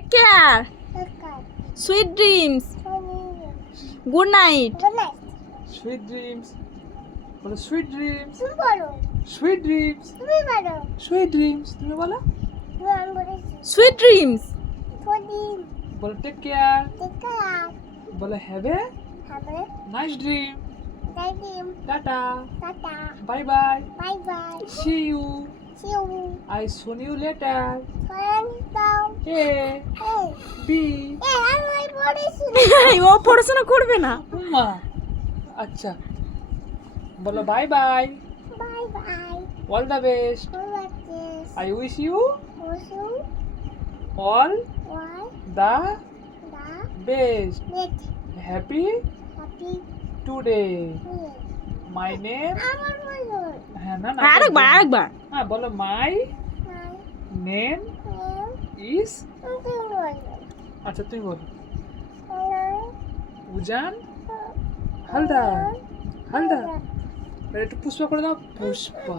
Take care, sweet dreams, good night. Sweet dreams বলো, sweet dreams, তুমি বলো, sweet dreams, তুমি বলো, সুইট ড্রিমস, তুমি বলো। আমি বলেছি সুইট ড্রিমস, থদিন বলো টেক কেয়ার, দেখা বলো হ্যাভ এ হবে নাইস ড্রিম, দাইদিম tata, tata bye bye, bye bye see you, see you I soon you later, friend দাও এ এই বি। আমি পড়েছি ও পড়াশোনা করবে না। উম্মা আচ্ছা, বলো bye bye, bye bye all the best, ওয়াচিস আই উইশ ইউ ওসু অল ওয়াই দ্য দা বেস্ট, নেট হ্যাপি হ্যাপি টুডে, নিয়ে মাই নেম। আমার বলো হ্যাঁ না না, আরেকবার হ্যাঁ বলো মাই নাই নেম নেম ইজ। তুমি বলো আচ্ছা তুমি বলো, নাই উজান হালদার, হালদার। একটু পুষ্পা করে দাও, পুষ্পা।